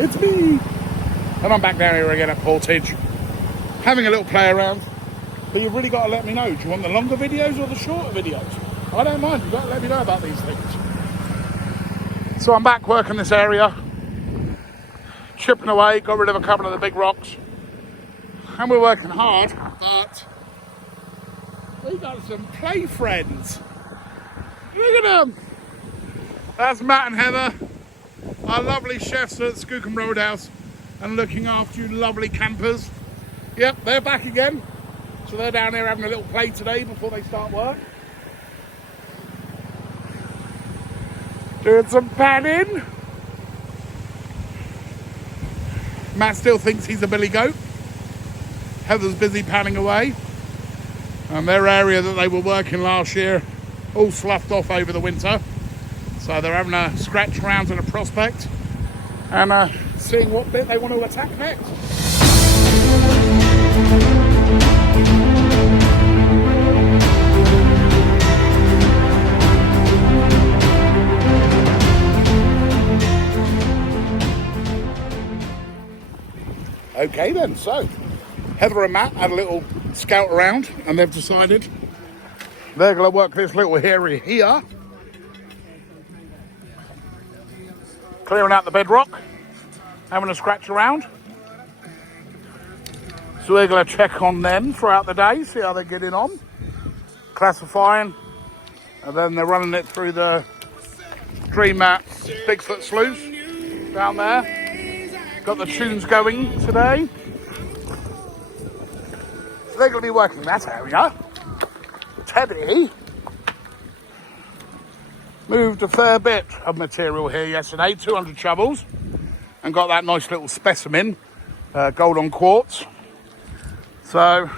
it's me. And I'm back down here again at Portage, having a little play around. But you've really got to let me know. Do you want the longer videos or the shorter videos? I don't mind. You've got to let me know about these things. So I'm back working this area, chipping away, got rid of a couple of the big rocks. And we're working hard, but we got some play friends. Look at them. That's Matt and Heather, our lovely chefs at Skookum Roadhouse, and looking after you lovely campers. Yep, they're back again. So they're down there having a little play today before they start work. Doing some panning. Matt still thinks he's a billy goat. Heather's busy panning away. And their area that they were working last year all sloughed off over the winter. So they're having a scratch around in a prospect and seeing what bit they want to attack next. Okay then, so Heather and Matt had a little scout around and they've decided they're going to work this little area here, clearing out the bedrock, having a scratch around. So we're going to check on them throughout the day, see how they're getting on, classifying, and then they're running it through the Time-lapse Bigfoot sluice down there. Got the tunes going today. So they're going to be working that area. Teddy moved a fair bit of material here yesterday, 200 shovels, and got that nice little specimen, gold on quartz. So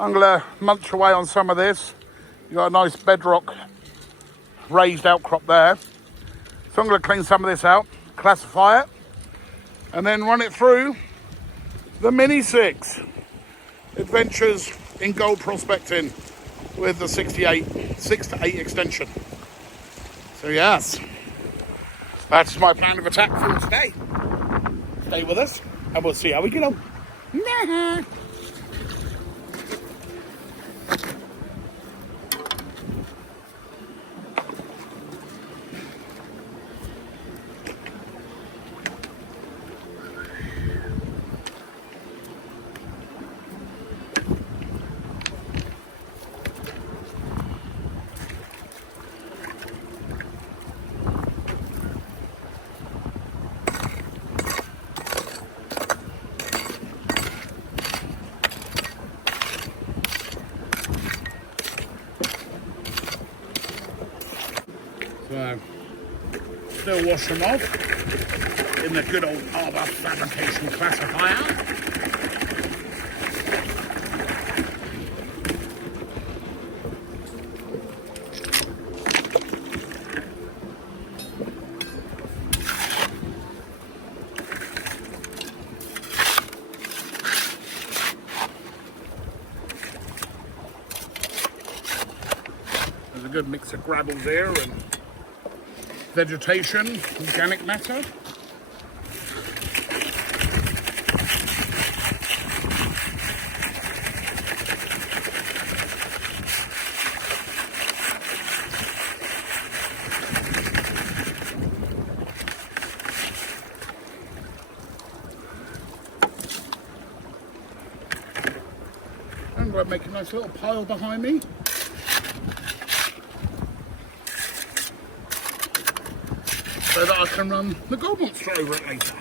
I'm going to munch away on some of this. You've got a nice bedrock raised outcrop there. So I'm going to clean some of this out, classify it, and then run it through the Mini 6 Adventures in Gold Prospecting with the 6 to 8 extension. So yes, that's my plan of attack for today. Stay with us and we'll see how we get on. So, still wash them off in the good old Arbor Fabrication classifier. There's a good mix of gravel there and vegetation, organic matter. I'm going to make a nice little pile behind me. So that I can run the gold monster over it later.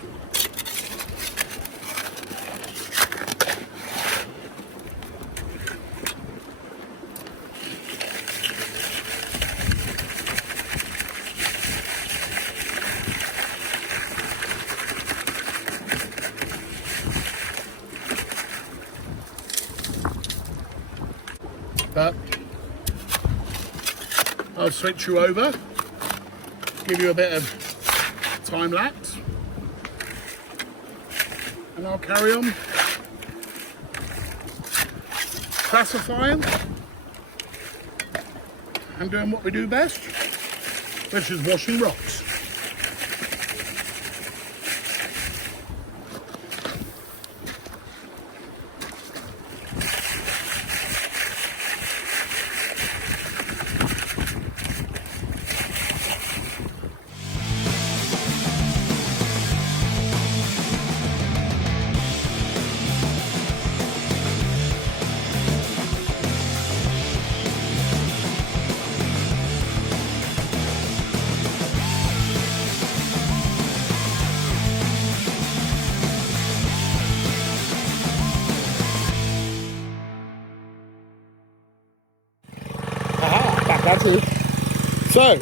But I'll switch you over, give you a bit of time lapse, and I'll carry on classifying and doing what we do best, which is washing rocks. That too. So,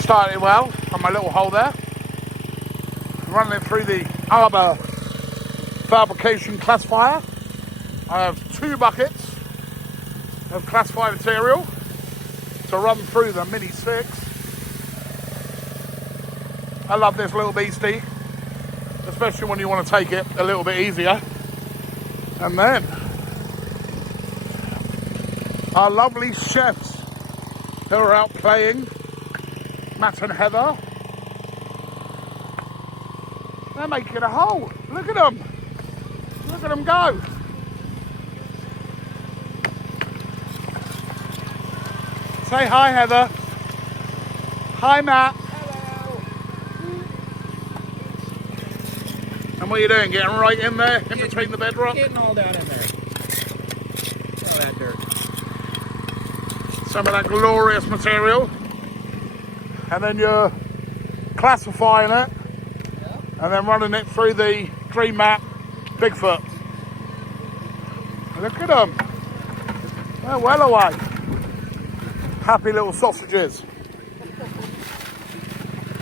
started well on my little hole there. Running it through the Arbor Fabrication classifier. I have 2 buckets of classified material to run through the Mini 6. I love this little beastie, especially when you want to take it a little bit easier. And then our lovely chefs who are out playing, Matt and Heather, they're making a hole. Look at them. Look at them go. Say hi, Heather. Hi, Matt. Hello. And what are you doing? Getting right in there, in between the bedrock? Getting all down in there. All that dirt. Some of that glorious material. And then you're classifying it. Yeah. And then running it through the dream map Bigfoot. Look at them. They're well away. Happy little sausages.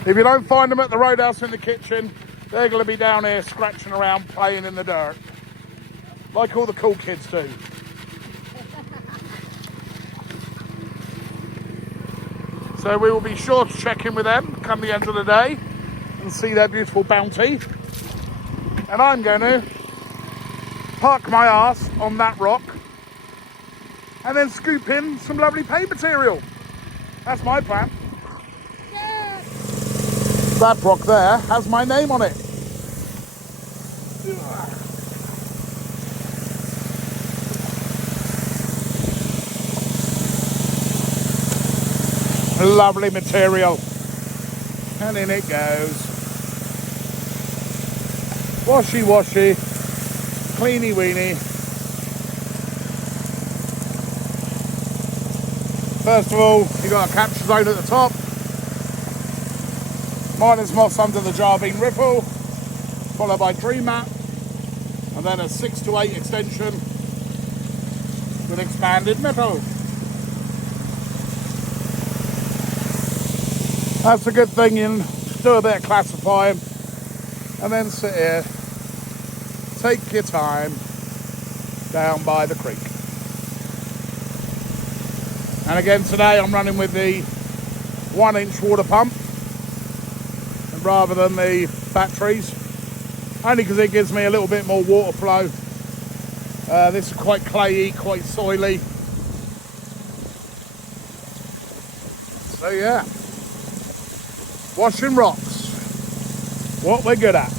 If you don't find them at the roadhouse in the kitchen, they're going to be down here scratching around, playing in the dirt. Like all the cool kids do. So we will be sure to check in with them come the end of the day and see their beautiful bounty. And I'm going to park my ass on that rock and then scoop in some lovely paint material. That's my plan. Yeah. That rock there has my name on it. Lovely material. And in it goes. Washy washy. Cleany weeny. First of all, you've got a capture zone at the top. Minus moss under the Jarvine Ripple. Followed by Dream Map. And then a 6 to 8 extension with expanded metal. That's a good thing. You do a bit of classifying and then sit here, take your time down by the creek. And again today I'm running with the 1-inch water pump rather than the batteries, only because it gives me a little bit more water flow. This is quite clayey, quite soily. So yeah. Washing rocks, what we're good at.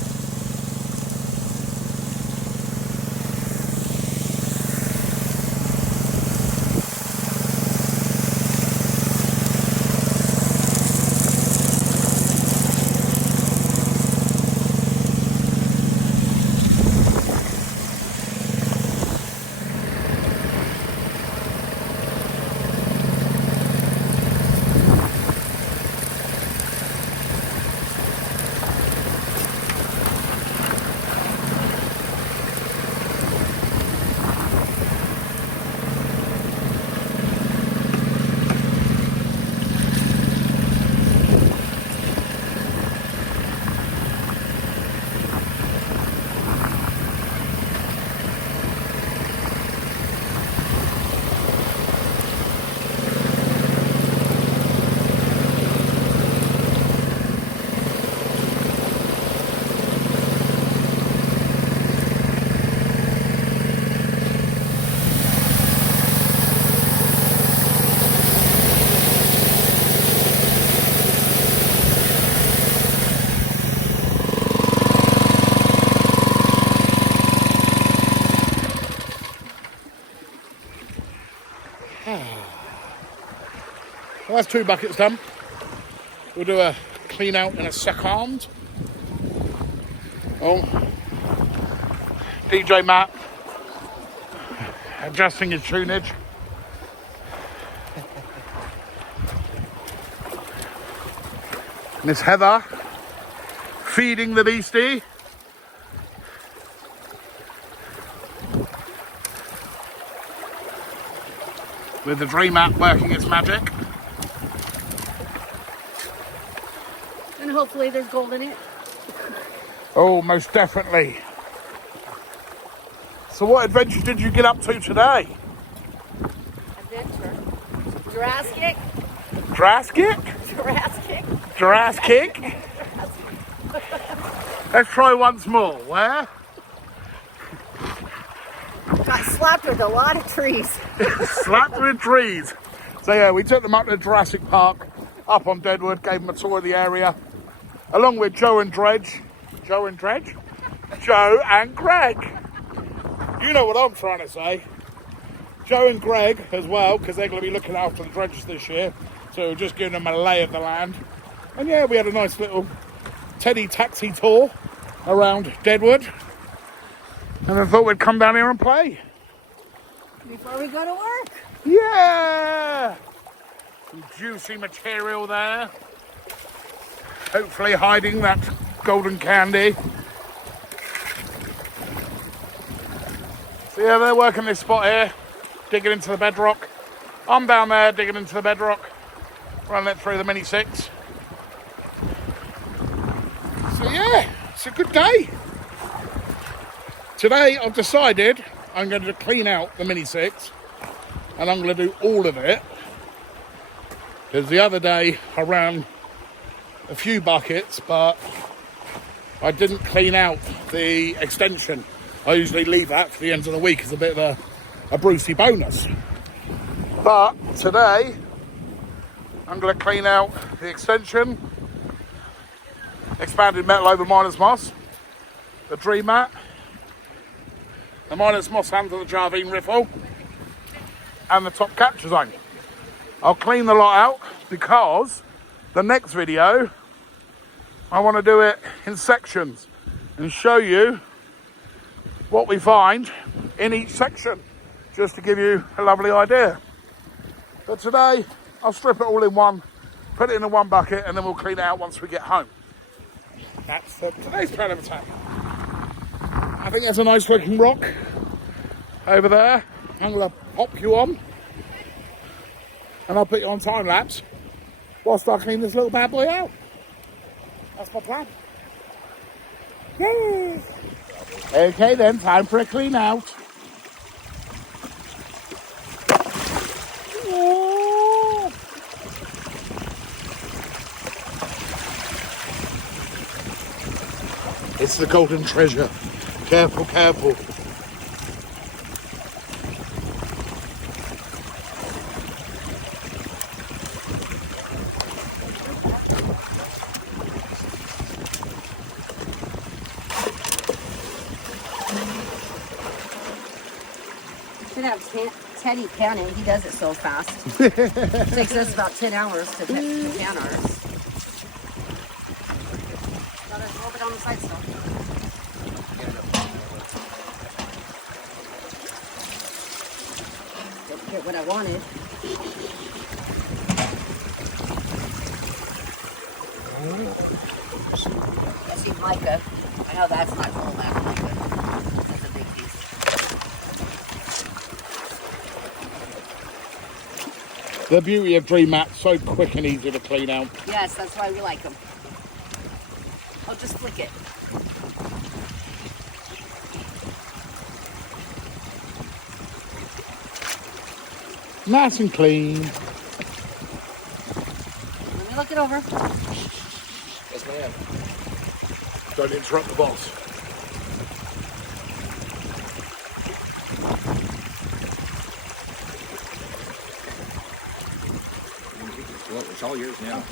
Well, that's 2 buckets done. We'll do a clean out in a second. Oh, DJ Matt adjusting his tunage. Miss Heather feeding the beastie. with the Dream app working its magic. And hopefully there's gold in it. Oh, most definitely. So what adventure did you get up to today? Adventure. Jurassic. Jurassic? Jurassic. Jurassic? Let's try once more. Where? Got slapped with a lot of trees. Slapped with trees. So yeah, we took them up to Jurassic Park, up on Deadwood, gave them a tour of the area, along with Joe and Dredge. Joe and Dredge? Joe and Greg. You know what I'm trying to say. Joe and Greg as well, because they're going to be looking after the dredges this year. So we're just giving them a lay of the land. And yeah, we had a nice little Teddy taxi tour around Deadwood. And I thought we'd come down here and play. Before we go to work. Yeah! Some juicy material there. Hopefully hiding that golden candy. So yeah, they're working this spot here, digging into the bedrock. I'm down there digging into the bedrock, running it through the Mini 6. So yeah, it's a good day. Today I've decided I'm going to clean out the Mini 6 and I'm going to do all of it. Because the other day I ran a few buckets, but I didn't clean out the extension. I usually leave that for the end of the week as a bit of a Brucey bonus. But today, I'm going to clean out the extension, expanded metal over minus moss, the Dream mat, the minus moss under the Jarvine riffle, and the top capture zone. I'll clean the lot out because the next video, I want to do it in sections and show you what we find in each section, just to give you a lovely idea. But today, I'll strip it all in one, put it in one bucket, and then we'll clean it out once we get home. That's today's plan of attack. I think there's a nice looking rock over there. I'm going to pop you on, and I'll put you on time lapse whilst I clean this little bad boy out. That's my plan. Yay! Okay then, time for a clean out. Oh. It's the golden treasure. Careful, careful. Should have Teddy pan it. He does it so fast. Takes us about 10 hours to pan ours. Got a little bit on the side still. Didn't get what I wanted. Guess you'd like a. I know that's not full actually, but that's a big piece. The beauty of Dream mats, so quick and easy to clean out. Yes, that's why we like them. I'll just flick it. Nice and clean. Let me look it over. Yes, ma'am. Don't interrupt the boss. Well, it's all yours now.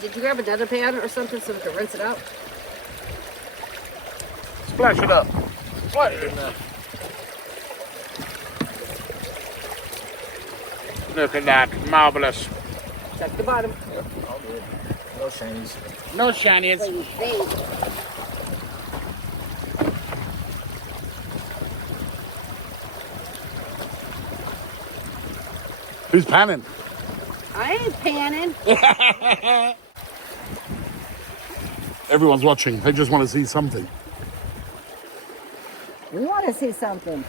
Did you grab another pan or something so we can rinse it out? Splash it up. Splash it. Look at that, marvellous. Check the bottom. Yep, all good. No shinies. No shinies. So you think. Who's panning? I ain't panning. Everyone's watching. They just want to see something. We want to see something.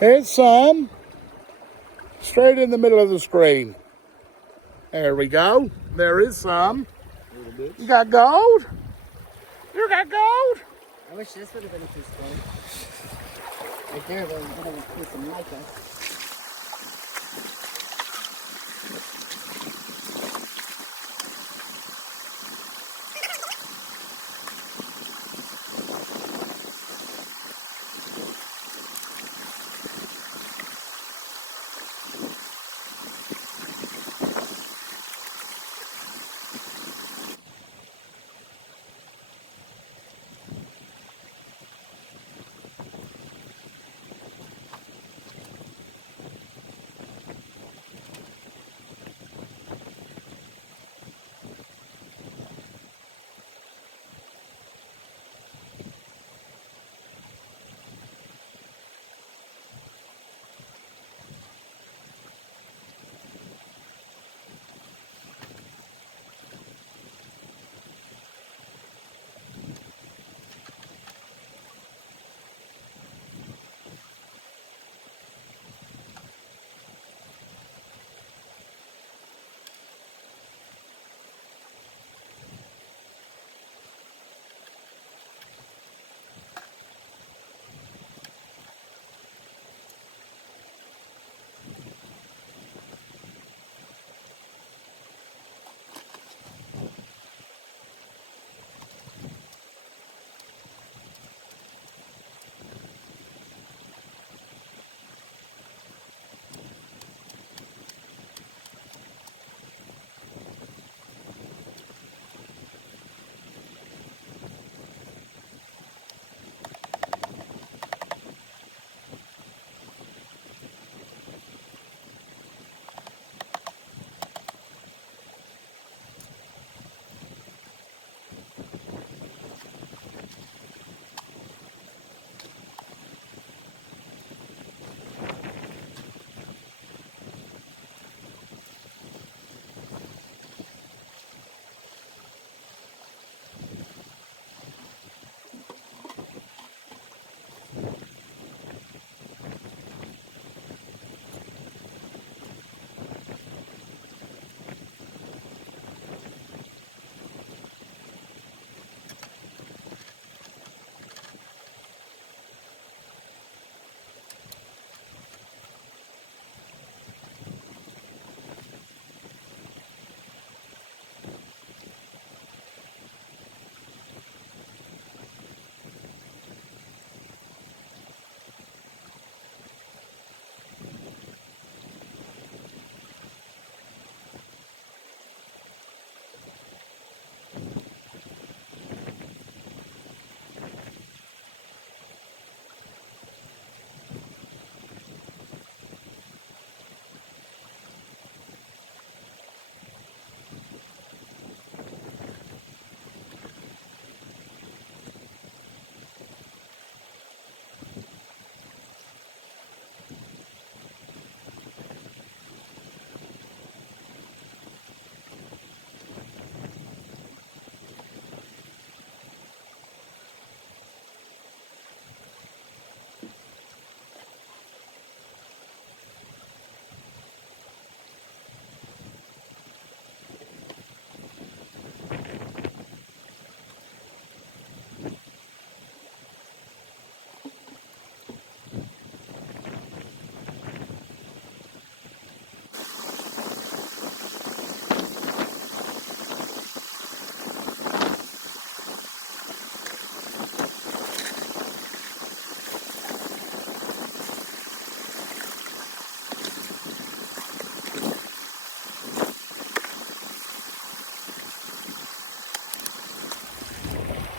Here's some. Straight in the middle of the screen. There we go. There is some. You got gold? You got gold? I wish this would have been a piece of gold. Right there, would have been a piece of mica.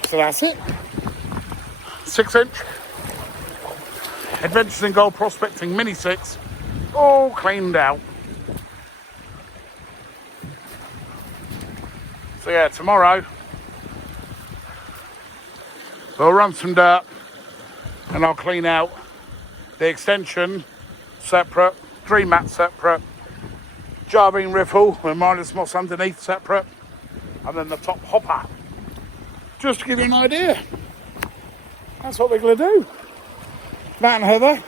So that's it. 6-inch Adventures in Gold Prospecting Mini 6, all cleaned out. So yeah, tomorrow we'll run some dirt and I'll clean out the extension separate, 3 mats separate, Jarvine riffle with minus moss underneath separate, and then the top hopper. Just to give you an idea. That's what we're going to do. Matt and Heather,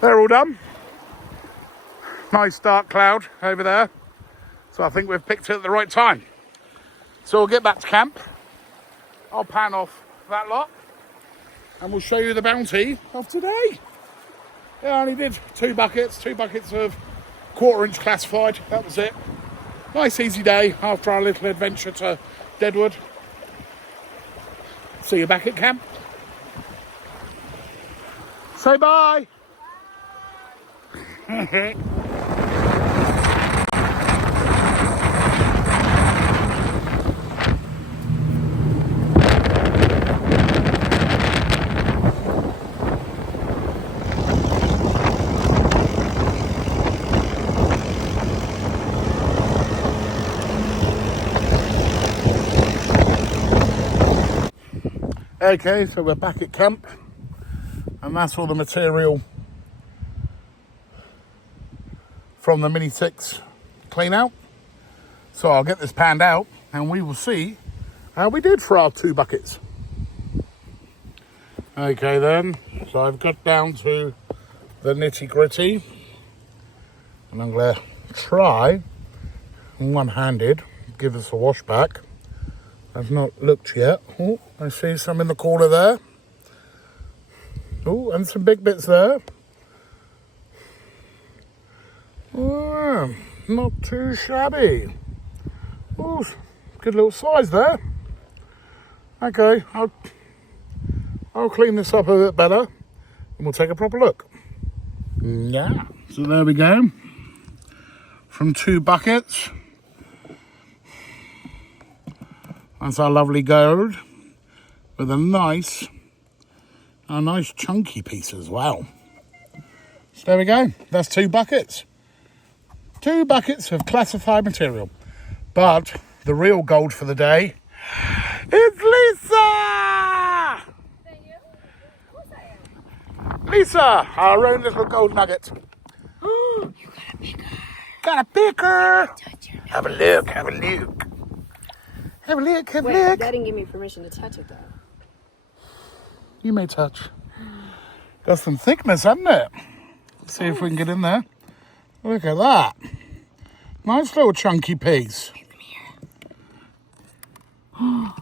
they're all done. Nice dark cloud over there. So I think we've picked it at the right time. So we'll get back to camp. I'll pan off that lot and we'll show you the bounty of today. Yeah, I only did 2 buckets of 1/4-inch classified. That was it. Nice easy day after our little adventure to Deadwood. See you back at camp. Say bye. Okay, so we're back at camp, and that's all the material from the Mini 6 clean out. So I'll get this panned out and we will see how we did for our 2 buckets. Okay then, so I've got down to the nitty gritty, and I'm going to try one-handed, give this a wash back. I've not looked yet. Oh, I see some in the corner there. Oh, and some big bits there. Oh, not too shabby. Oh, good little size there. Okay, I'll clean this up a bit better and we'll take a proper look. Yeah. So there we go. From 2 buckets. That's our lovely gold with a nice chunky piece as well. So there we go. That's 2 buckets. 2 buckets of classified material. But the real gold for the day is Lisa! Thank you. Of course I am. Lisa, our own little gold nugget. You got Got a picker. a picker. Touch your Have a look, have a look. Have a look, have a Wait, look. Dad didn't give me permission to touch it though. You may touch. Got some thickness, hasn't it? See if we can get in there. Look at that. Nice little chunky piece.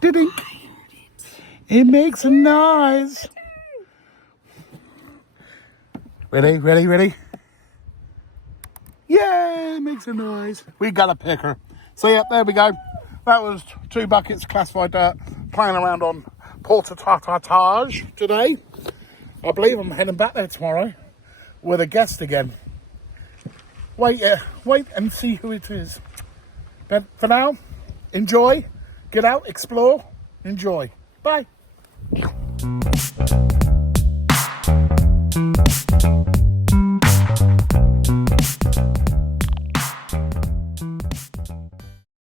Didn't. It makes a noise. Ready, ready, ready? Yeah, it makes a noise. We got a picker. So yeah, there we go. That was 2 buckets classified dirt, playing around on Portage today. I believe I'm heading back there tomorrow with a guest again. Wait and see who it is. But for now, enjoy, get out, explore, enjoy. Bye.